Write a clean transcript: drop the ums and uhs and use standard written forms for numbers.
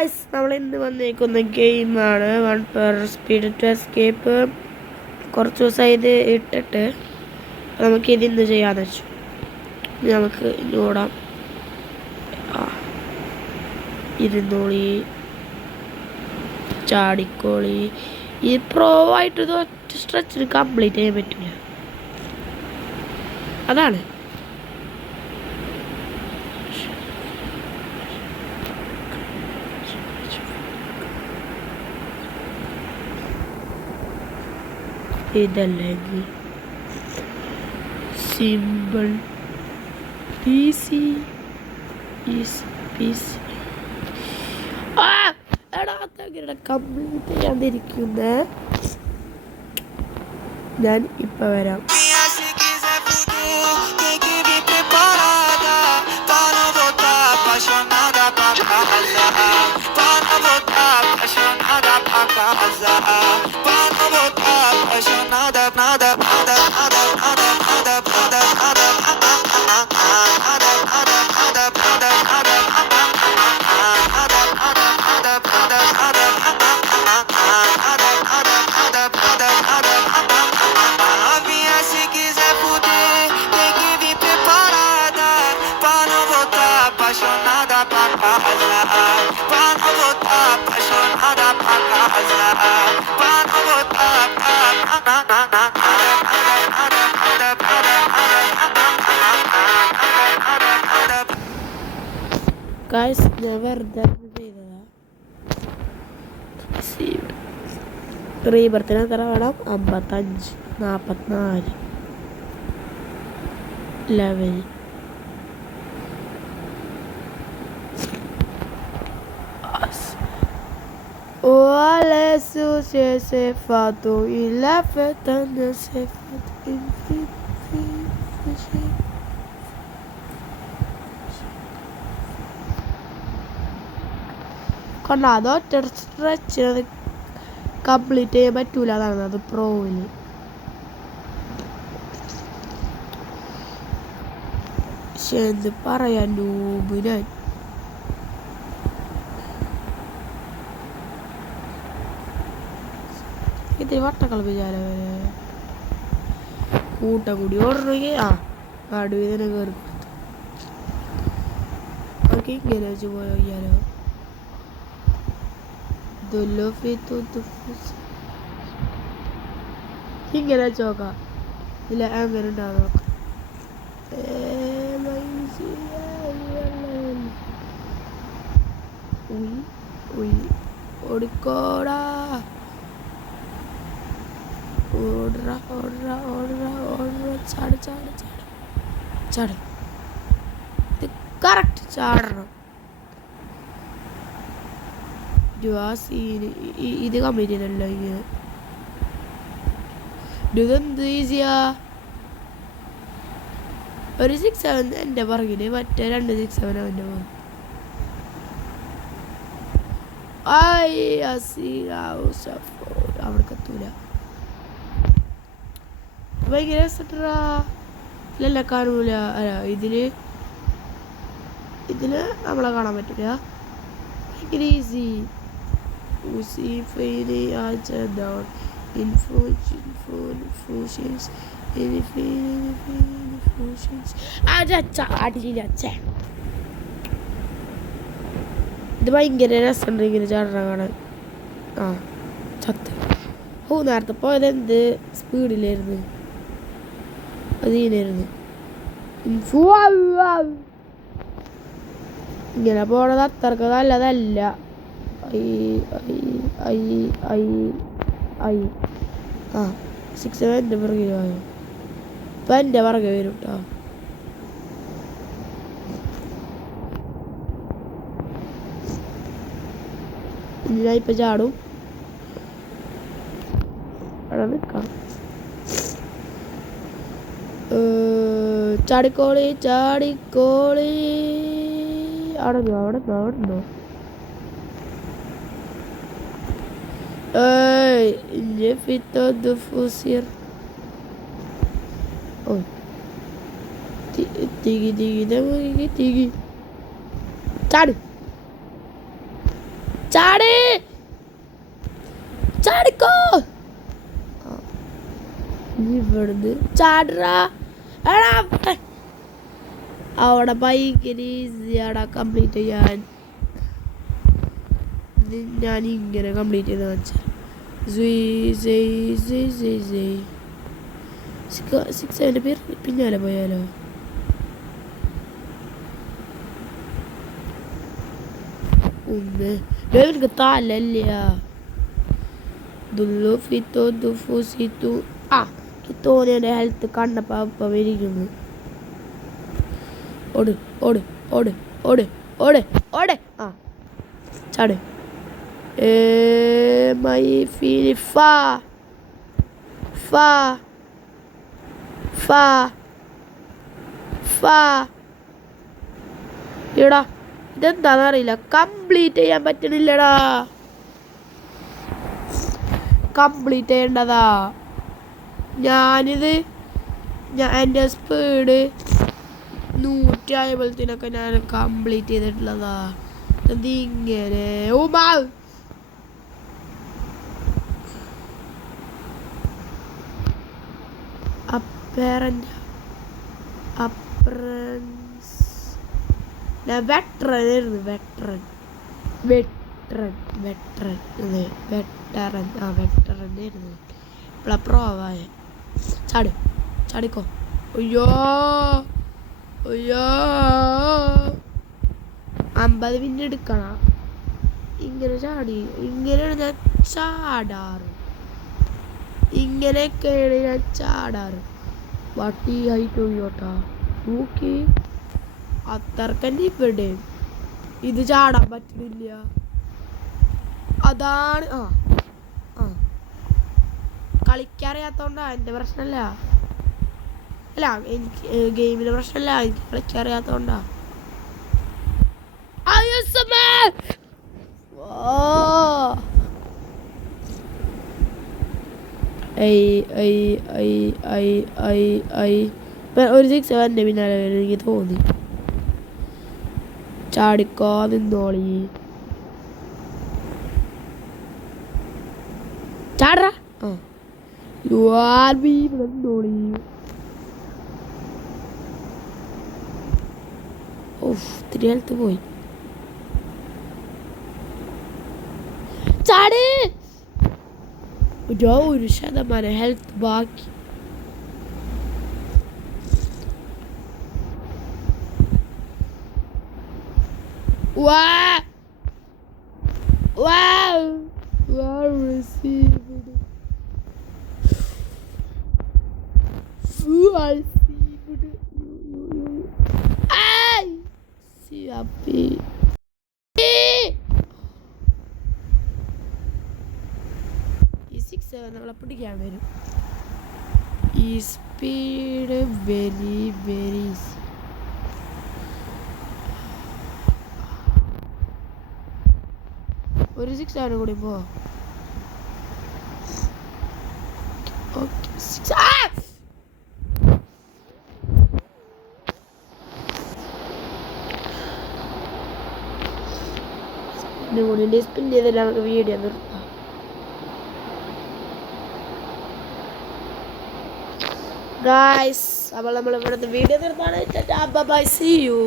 Guys നമ്മൾ ഇന്ന് വന്നേക്കുന്ന ഗെയിമാണ് one per speed to escape. കുറച്ച് ദിവസമായി ഇത് ഇട്ടിട്ട് നമുക്ക് ഇതിന്ന് ചെയ്യാന്ന് വെച്ചു. നമുക്ക് ഓടാം. ഇരുന്നോളി, ചാടിക്കോളി. ഈ പ്രോ ആയിട്ട് ഇത് ഒറ്റ സ്ട്രെച്ചിന് കംപ്ലീറ്റ് ചെയ്യാൻ പറ്റില്ല. അതാണ് ഇതല്ലെങ്കിൽ സിമ്പിൾ കംപ്ലീറ്റ് ചെയ്യാതിരിക്കുന്ന ഞാൻ ഇപ്പൊ വരാം. ഗായ്സ് ഞാൻ വെറുതെ ചെയ്തതാ. റീബർത്തിന് എത്ര വേണം? 55, 44 ലെവൽ. കൊണ്ടാതൊറ്റ സ്ട്രെച്ച് കംപ്ലീറ്റ് ചെയ്യാൻ പറ്റൂല. അതാണ് അത് പ്രോയില്. പക്ഷെ എന്ത് പറയാ, നൂബ് ഞാൻ. ഇതിന് വട്ടക്കള വിചാരം കൂട്ടം കൂടി ഓടണമെങ്കിൽ നടുവിൽ തന്നെ കയറി കൊടുത്തു. നമുക്ക് ഇങ്ങനെ വെച്ച് പോയോ ഇയാലോ. ഇങ്ങനെ ചോക്കാം. ഇല്ല അങ്ങനെ ഉണ്ടാവും. നോക്കാം. ഓടിക്കോടാ, ഓടറ ഓടറ ഓടറ ഓടറ. ചാട് ചാട് ചാട് ചാട്. ഇത് കറക്റ്റ് ചാടണം. ഇത് കംപ്ലീറ്റ് ചെയ്തല്ലോ. ഇങ്ങനെ ഇതെന്ത് ഈസിയാ. ഒരു 6-7 എൻ്റെ പുറകില്, മറ്റേ 2 6-7 അവൻ്റെ പുറകിൽ. അവിടെ കത്തൂല. ഭയങ്കര രസട്ടാ. ഇല്ല കാണൂല. അല്ല ഇതില് നമ്മളെ കാണാൻ പറ്റില്ല. ഭയങ്കര ഈസി. ഇത് ഭയങ്കര രസമുണ്ട് ഇങ്ങനെ ചാടണം കാണാൻ. ചത്ത്. നേരത്തെ പോയത് എന്ത് സ്പീഡിലായിരുന്നു. അതിനായിരുന്നു. ഇങ്ങനെ പോണത് അത്രക്ക് നല്ലതല്ല. 6-7 എൻ്റെ പുറകിൽ പോയോ. ഇപ്പം എൻ്റെ പുറകെ വരും കേട്ടോ. ഞാൻ ഇപ്പം ചാടും. അവിടെ നിൽക്കാം. ചാടിക്കോളി ചാടിക്കോളി. അവിടെ നിന്നോ. J'ai fait tant de faussures. Oh. Tigi. Chadu. ചാട് ചാടിക്കോ ഇവിടുന്ന് ചാടാ അവിടെ ഭയങ്കര ഈസിയാടാ കംപ്ലീറ്റ് ചെയ്യാൻ ഞാൻ ഇങ്ങനെ കംപ്ലീറ്റ് ചെയ്ത് വെച്ചാൽ സിക്സ് അതിൻ്റെ പേര് പിന്നാലെ പോയാലോ ഒന്ന് എനിക്ക് തലല്ല തോന്നിയുടെ ഹെൽത്ത് കണ്ടപ്പോൾ അപ്പം ഇരിക്കുന്നു ഓട് ഓട് ഓട് ഓട് ഓട് ഓട് ആ ചാട് മൈ ഫീലി ഫാ ഫാ ഫാ ഫാ എടാ ഇതെന്താണെന്നറിയില്ല കംപ്ലീറ്റ് ചെയ്യാൻ പറ്റണില്ലടാ കംപ്ലീറ്റ് ചെയ്യേണ്ടതാ ഞാനിത് എൻ്റെ സ്പീഡ് 100 ആയപ്പോഴത്തേനൊക്കെ ഞാൻ കംപ്ലീറ്റ് ചെയ്തിട്ടുള്ളതാ ഇതിങ്ങനെ ഉമാ വെട്ടറനായിരുന്നു ഇപ്പോഴാ പ്രോവായ ചാട് ചാടിക്കോ അയ്യോ അയ്യോ 50 മിനിറ്റ് എടുക്കണം ഇങ്ങനെ ചാടി ഇങ്ങനെയാണ് ഞാൻ ചാടാറ് ഇങ്ങനെയൊക്കെയാണ് ഞാൻ ചാടാറ് വട്ടി ഹൈറ്റ് ഒഴിയോട്ടാ നോക്കി അത്രക്കന്നെ ഇവിടെ ഇത് ചാടാൻ പറ്റുന്നില്ല അതാണ് ആ ആ കളിക്കാറിയാത്തോണ്ടാ എൻ്റെ പ്രശ്നമല്ല അല്ല എനിക്ക് ഗെയിമിൻ്റെ പ്രശ്നമല്ല എനിക്ക് കളിക്കാറിയാത്തോണ്ടാ ഒരു 6 എൻ്റെ പിന്നാലെ വരും എനിക്ക് തോന്നി ചാടിക്കോ നിന്നോളി ചാടറാ ആ നിന്നോളി ഓഫ് 3 ഹെൽത്ത് പോയി ചാട് 1% ഹെൽത്ത് ബാക്കി received ഈ 6 നമ്മളെ പിടിക്കാൻ വരും ഈ സ്പീഡ് വെരി വെരി ഒരു 6 ആണ് കൂടി പോ സ്പിൻ ചെയ്തിട്ട് നമുക്ക് വീഡിയോ നിർത്താം ഗായ്സ് അപ്പോൾ നമ്മൾ ഇവിടുത്തെ വീഡിയോ നിർത്താൻ ബൈ സീ യു